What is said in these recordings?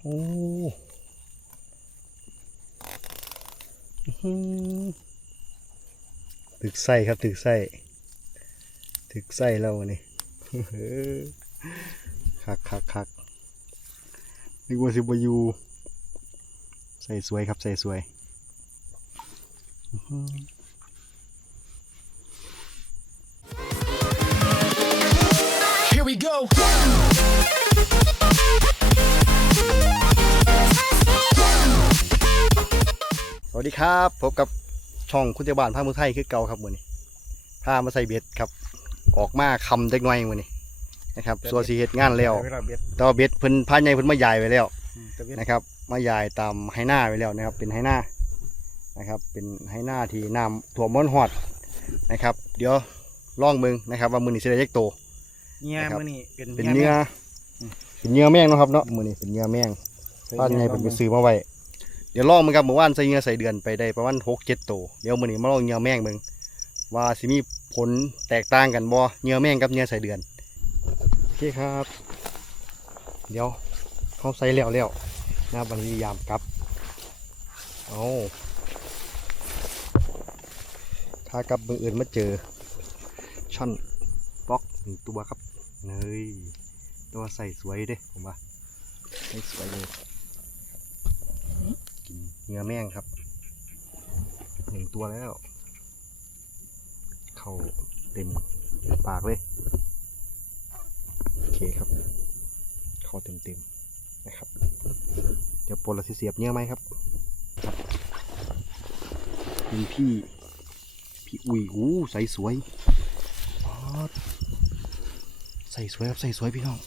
โอ้อื้อหือถึกไส้ครับถึกไส้ถึกไส้แล้ววันนี้คักคักคักนึกว่าสิบอยูใส่สวยครับใส่สวยอื้อ we go. วัสดีครับพบกับช่องคุณเจ้าบ้านพามือไทยคือเก่าครับมือนี้พามาใส่เบ็ดครับ ออกมาคำเล็กน้อยมือนี้นะครับส่วนสีเหตุงานแล้วเวลาเบ็ดแต่ว่าเบ็ดเพิ่นพาใหญ่เพิ่นมาใหญ่ไว้แล้วจะเบ็ดนะครับมาใหญ่ตามไฮหน้าไว้แล้วนะครับ เป็นไฮหน้านะครับ เป็นไฮหน้าที่น้ำถ่วมม้อนหอดนะครับ เดี๋ยวลองมึงนะครับ ว่ามือนี้สิได้เล็กโตเงี้ยนะครับมื้อนี้เป็นเป็นเนื้อเป็นเนื้อแมงเนาะครับเนาะมือนี้เป็นเนื้อแมงป้านไงผมไปซื้อมาไว้เดี๋ยวลองมึงครับเมื่อวานใส่เงือใส่เดือนไปได้ประมาณหกเจ็ดตัวเดี๋ยวมื้อนี้มาลองเงือแมงมึงว่าสิมีผลแตกต่างกันบ่เงือแมงกับเงือใส่เดือนโอเคครับ เดี๋ยวเขาใส่แล้วแล้วนะครับวันนี้ยามกลับเอาถ้ากลับมืออื่นมาเจอช่อนบล็อกหนึ่งตัวครับเนยตัวใส่สวยเด้ผมว่าไม่สวยเลย กินเนื้อแม่งครับหนึ่งตัวแล้ว เข้าเต็มปากเลย โอเคครับ เข้าเต็มเต็มๆนะครับ เดี๋ยวปนเราสิเสียบเนื้อไหมครับครับเป็นพี่ พี่อุ้ยอู้ใส่สวยใส่สวยครับใส่สวยพี่น้อง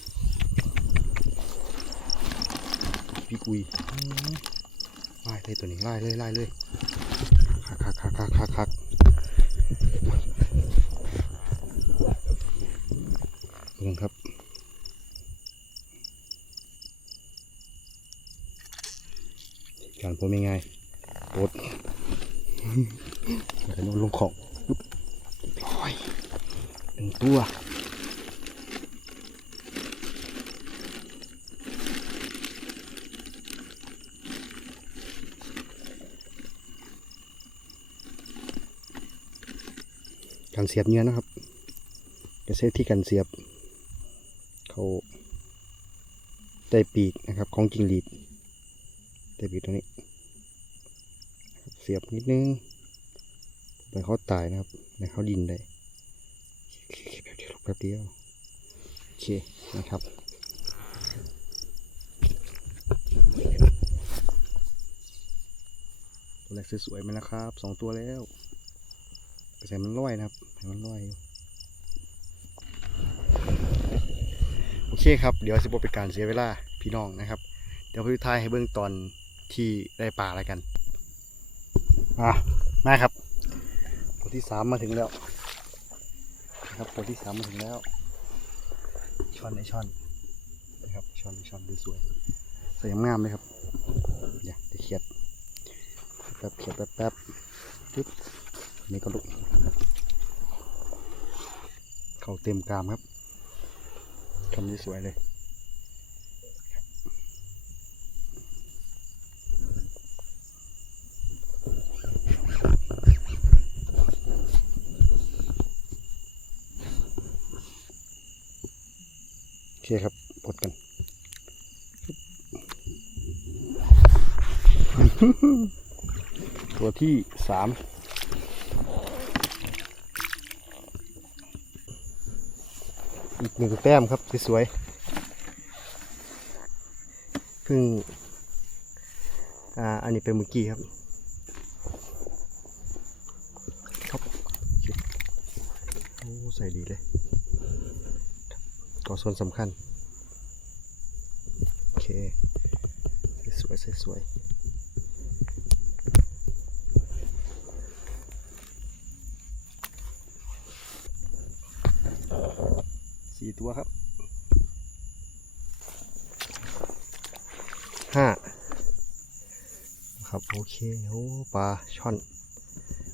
พี่กุย ไล่เลยตัวนี้ไล่เลยไล่เลยคักคักคักคักคักคักลงครับการพบไม่ง่ายปลดแล้วก็ลงของโอ้ยหนึ่งตัว เสียบเนื้อนะครับจะเซฟที่การเสียบ เขาได้ปีกนะครับ ของจิงหรีดได้ปีกตรงนี้ เสียบนิดนึงไปเขาตายนะครับในเขาดินได้แป๊บเดียวแป๊บเดียวโอเคนะครับตัวแรกสวยๆไหมนะครับสองตัวแล้ว กระแสมันลอยนะครับให้มันลอยอยู่โอเคครับ เดี๋ยวสิบเป็นการเสียเวลาพี่น้องนะครับ เดี๋ยวพี่ทายให้เบื้องตอนที่ได้ปลาอะไรกันอะมาครับตัวที่สามมาถึงแล้วนะครับตัวที่สามมาถึงแล้วช่อนไอช่อนนะครับช่อนไอช่อนดูสวยสวยงามเลยครับอย่าเดี๋ยวเขียดแป๊บเขียดแป๊บแป๊บจุ๊บ นี่ก็ลุก เขาเต็มกรามครับคำนี้สวยเลยโอเคครับปลดกันตัวที่สาม อีก หนึ่งแต้มครับสวยๆพิ่งอ่าอันนี้เป็นเมื่อกี้ครับครับโอ้ใส่ดีเลยครับก็ส่วนสำคัญ โอเค สวยๆสวยๆ สี่ตัวครับห้าครับ โอเคโอ้ปลาช่อน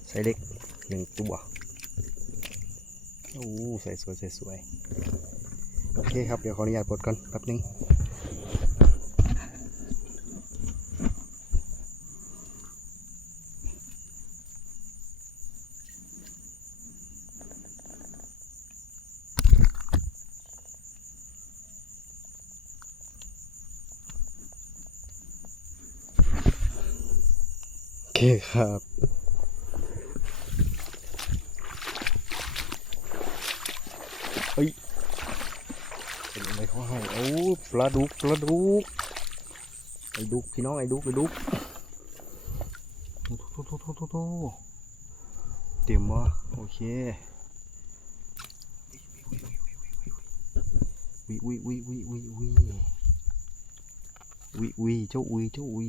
ไซส์เล็กหนึ่งตัวโอ้ใส่สวยใส่สวยโอเคครับ เดี๋ยวขออนุญาตปลดก่อนแป๊บนึง ครับเฮ้ยเป็นอะไรเขาให้โอ้ปลาดุกปลาดุกไอ้ดุกพี่น้องไอ้ดุกไอ้ดุกโตโตโตโตโตเต็มวะโอเควิวิวิวิวิวิวิวิเจ้าอุยเจ้าอุย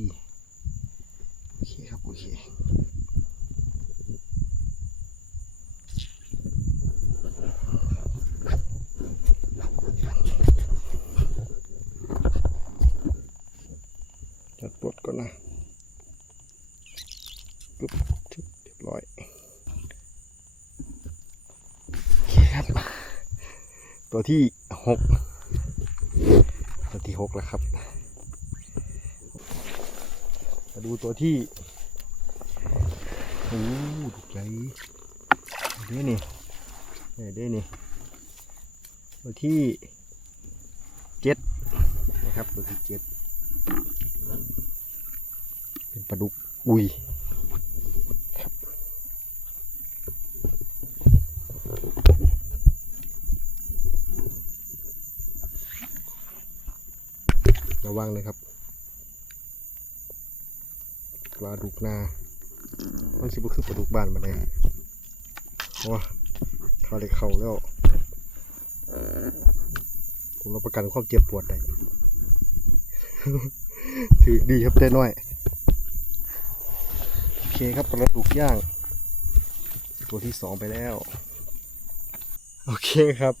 เคครับ โอเคจัดปลดก่อนนะปึ๊บชึบเรียบร้อย โอเคครับ ตัวที่หกตัวที่หกแล้วครับ มา ดูตัวที่โอ้ถูกใจเด้นี่เด้เนี่ตัวที่เจ็ดนะครับตัวที่เจ็ดเป็นปลาดุกอุ้ยระวังเลยครับ ปลาดุกนา มันสิ บุคือปลาดุกบ้านมาเลยว้าขาเลยเข่าแล้วผมรับประกันความเจ็บปวดได้ถือดีครับเต้น้อย โอเคครับปลาดุกย่าง ตัวที่สองไปแล้ว โอเคครับ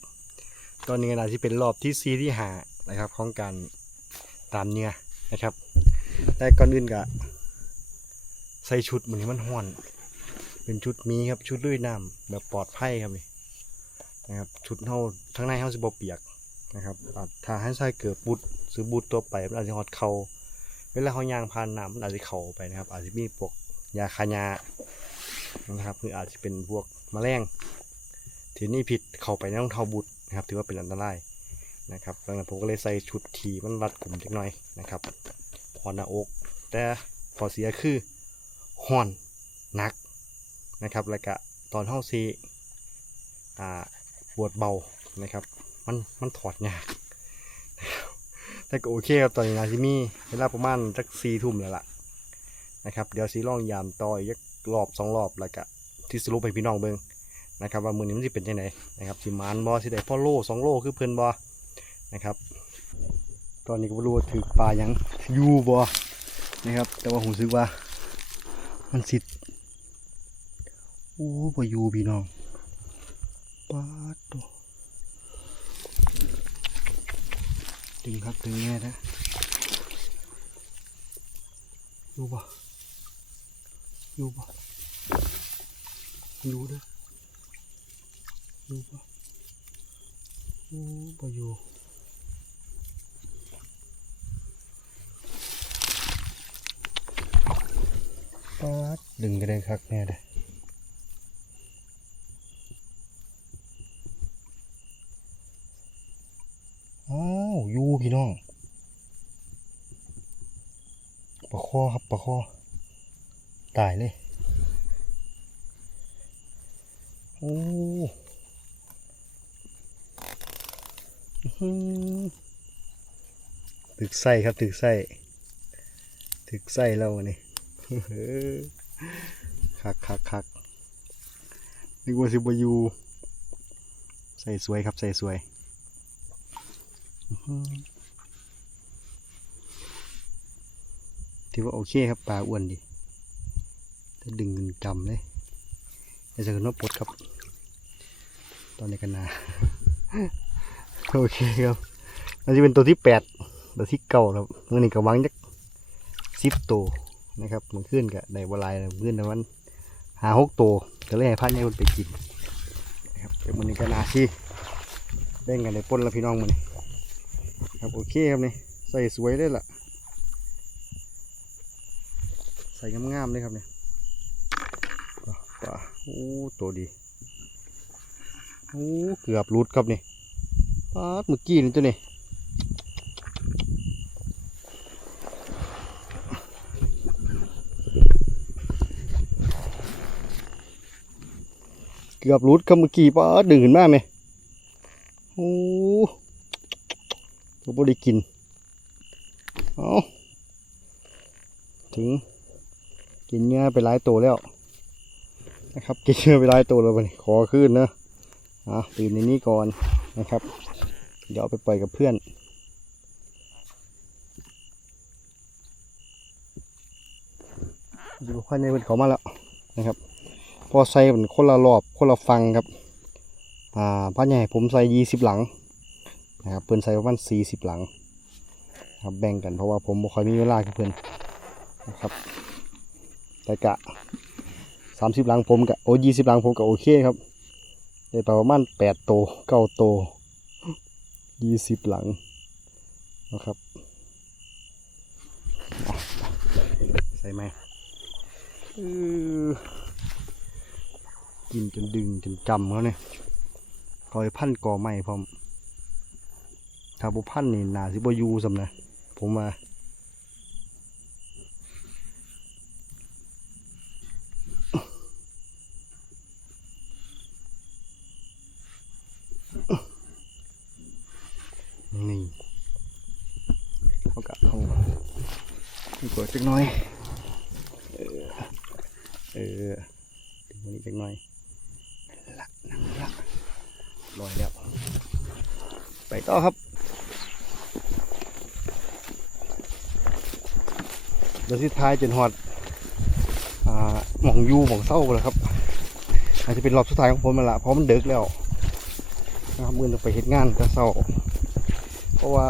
ตอนนี้นาที่เป็นรอบที่ซีที่หานะครับของการตามเนื้อนะครับ แต่ก่อนอื่นกะใส่ชุดเหมือนมันห้อน เป็นชุดมีครับชุดด้วยน้ำแบบปลอดภัยครับนี่นะครับชุดเท่าทั้งในเท่าสิบเปียกนะครับถ้าให้ใส่เกิดบุดซื้อบุดตัวไปมันอาจจะหอดเขาเวลาเขายางพานน้ำมันอาจจะเข่าไปนะครับ อาจจะมีพวกยาคายานะครับหรืออาจจะเป็นพวกแมลงที่นี่ผิดเข้าไปในรองเท้าบุดนะครับ ถือว่าเป็นอันตรายนะครับดังนั้นผมก็เลยใส่ชุดทีมันรัดกลุ่มเล็กน้อยนะครับพอหน้าอก แต่พอเสียคือห่อนหนัก นะครับ แล้วก็ตอนห้องซีอ่าปวดเบานะครับ มันมันถอดยากแต่ก็โอเคครับตอนนี้นาซิมีเวลาประมาณสักสี่ทุ่มแล้วล่ะนะครับ เดี๋ยวซีล่องยามต่ออีกรอบสองรอบแล้วก็ที่สรุปให้พี่น้องเบิงนะครับ ว่ามือนี้มันจะเป็นยังไงนะครับสิมานบอสิได้พ่อโล่สองโล่คือเพื่อนบอนะครับ ตอนนี้ก็บ่รู้ว่าถือปลายังยูบอนะครับ แต่ว่าผมรู้สึกว่ามันสิ โอ้ปอยู่พี่น้องปาดตัวดึงครับดึงแน่นะอยู่ปะอยู่ปะอยู่เด้ออยู่ปะโอ้ปอยู่ปาดดึงกันเลยครับแน่เลยอ้าวอยู่ พี่น้องปลาคอครับปลาคอตายเลยโอ้อื้อหือถึกไส้ครับถึกไส้ถึกไส้แล้วนนี้คักคักคักนึกว่าสิบอยูใส่สวยครับใส่สวยอื้อหือ ถือว่าโอเคครับปลาอ้วนดีถ้าดึงเงินจำเลยจะจะขึ้นมาปลดครับ ตอนในกันนาโอเคครับอันนี้เป็นตัวที่แปดตัวที่เก้าครับเมื่อนี้ก็วางจักสิบตัวนะครับมันขึ้นกับในวลายมันขึ้นแต่วันหาหกตัวก็เลยให้พันให้คนไปกินนะครับเดี๋ยวมันนี้ก็นาชีเล่นกันในปนแล้วพี่น้องมันครับโอเคครับนี่ใส่สวยเลยล่ะ ใส่งามๆเลยครับเนี่ยปลาโอ้ตัวดีโอ้เกือบรุดครับนี่ปลาเมื่อกี้นี่ตัวนี่เกือบรุดครับเมื่อกี้ปลาดึงขึ้นมาไหมโอ้ตัวบริกิน เอาถึง กินเนื้อไปหลายตัวแล้วนะครับ กินเนื้อไปหลายตัวแล้วบัดนี้ขอขึ้นเนอะอะตื่นในนี้ก่อนนะครับ เดี๋ยวไปปล่อยกับเพื่อนอยู่ภายในเป็นเขามาแล้วนะครับ พอใส่เป็นคนละรอบคนละฟังครับ อ่าพันใหญ่ผมใส่ยี่สิบหลังนะครับเพื่อนใส่ประมาณสี่สิบหลัง ครับแบ่งกันเพราะว่าผมบ่ค่อยมีเวลากับเพื่อนนะครับ แต่กะสามสิบหลังผมกะโอ้ยี่สิบหลังผมกะโอเคครับได้ประมาณแปดโตเก้าโตยี่สิบหลังนะครับใส่ไหมกินจนดึงจนจำเขาเนี่ยคอยพันก่อไม้พร้อมถ้าบุพันนี่นาสิบอยูสำนะผมมา เขากะเขาเปิดจักน่อยเออถึงวันนี้จักหน่อยนั่นละนั่นละลอยแล้ว ไปต่อครับเดี๋ยวสิท้ายจนหอดอ่าหมองยูหมองเศร้าไปแล้วครับ อาจจะเป็นรอบสุดท้ายของผมมาละเพราะมันเดึกแล้วนะครับมือต้องไปเห็นงานก็เศร้า เพราะว่า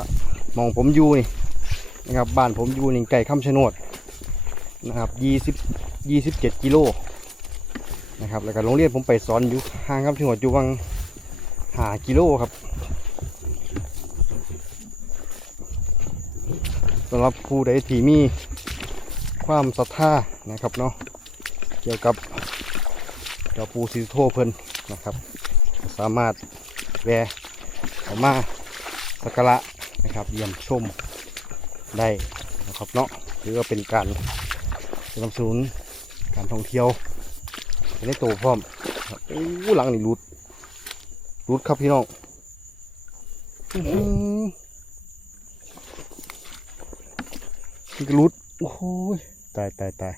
มองผมยูนี่ นะครับบ้านผมอยู่หนี่ไก่ข้ามชะโนดนะครับยี่สิบเจ็ดกิโลนะครับแล้วก็โรงเรียนผมไปสอนอยู่ห่างครับที่หัวจุวังหากิโลครับสำหรับผู้ใดที่มีความศรัทธานะครับเนาะเกี่ยวกับเจ้าปูสิริโทเพิ่นนะครับ สามารถแวะเข้ามาสักการะนะครับเยี่ยมชม ได้นะครับเนาะหรือว่าเป็นการสนับสนุนการท่องเที่ยวไปในตัวพร้อมโอ้หลังนี่รุดรุดครับพี่น้องนี่ก็รุดโอ้ยตายตายตาย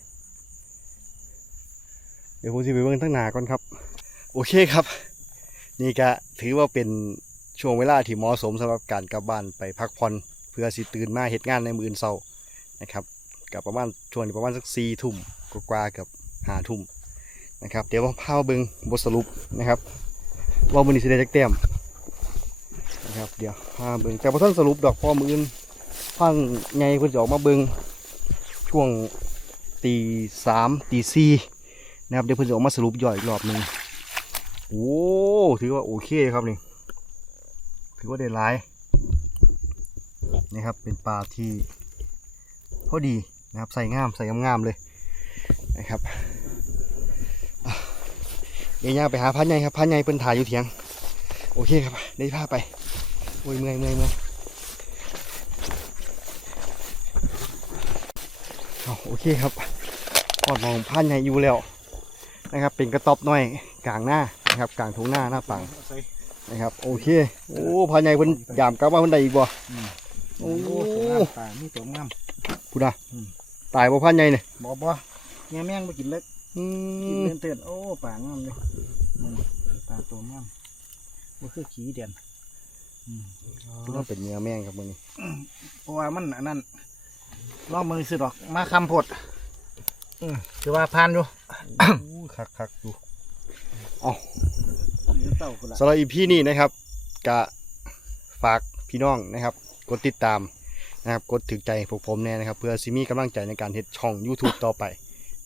เดี๋ยวผมจะไปเบิ่งทั้งหนาก่อนครับ โอเคครับ นี่ก็ถือว่าเป็นช่วงเวลาที่เหมาะสมสำหรับการกลับบ้านไปพักผ่อน พื่อสิตื่นมาเหตุงานในมืออื่นเช้านะครับกับประมาณช่วงประมาณสักสี่ทุ่มกว่ากับหาทุ่มนะครับเดี๋ยวมพาเบิงบทสรุปนะครับว่ามือนี้สิได้จักแต้มนะครับเดี๋ยวพาเบิงแต่พอท่านสรุปดอกพ่อมืออื่นพังไงเพิ่นจะออกมาเบิงช่วงตีสามตีสี่นะครับเดี๋ยวเพิ่นจะออกมาสรุปย่อยอีกรอบหนึ่งโอ้ถือว่าโอเคครับนี่ถือว่าได้หลาย นะครับ เป็นปลาที่พอดีนะครับใส่งามใส่งามๆเลยนะครับเดี๋ยวย่างไปหาพันใหญ่ครับพันใหญ่เป็นถ่ายอยู่เถียง โอเคครับได้ผ้าไปโอ้ยเมื่อยเมื่อยเมื่อยโอเคครับพอดมองพันใหญ่อยู่แล้วนะครับ เป็นกระต๊อบน้อยกลางหน้านะครับกลางทุ่งหน้าหน้าปังนะครับ โอเค โอ้พันใหญ่เพิ่นยามกลับมาเพิ่นได้อีกบ่ โอ้ปลามีตัวงามพูดนะตายบ่พันใหญ่เนี่ยบ่บ่แง่แมงบ่กินเล็กอืกินมเตือนเตือนโอ้ปลางามเลยอืมปลาตัวงามบ่คือขี้เดียนอืมคือว่าเป็นเนื้อแมงครับมึงนี่เพราะว่ามันอันนั้นลองมือซื้อดอกมาคำพดอืมคือว่าผ่านอยู่คักคักๆดูเต้าพุ่นละสำหรับอีพีนี้นะครับกะฝากพี่น้องนะครับ กดติดตามนะครับกดถึงใจพวกผมแน่นะครับ เพื่อซิมีกำลังใจในการเฮ็ดช่อง YouTube ต่อไป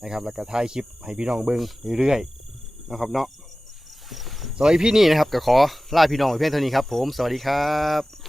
นะครับ แล้วก็ถ่ายคลิปให้พี่น้องเบิ้งเรื่อยๆนะครับเนาะสำหรับอีพีนี้นะครับก็ขอลาพี่น้องไว้เพียงเท่านี้ครับ ผมสวัสดีครับ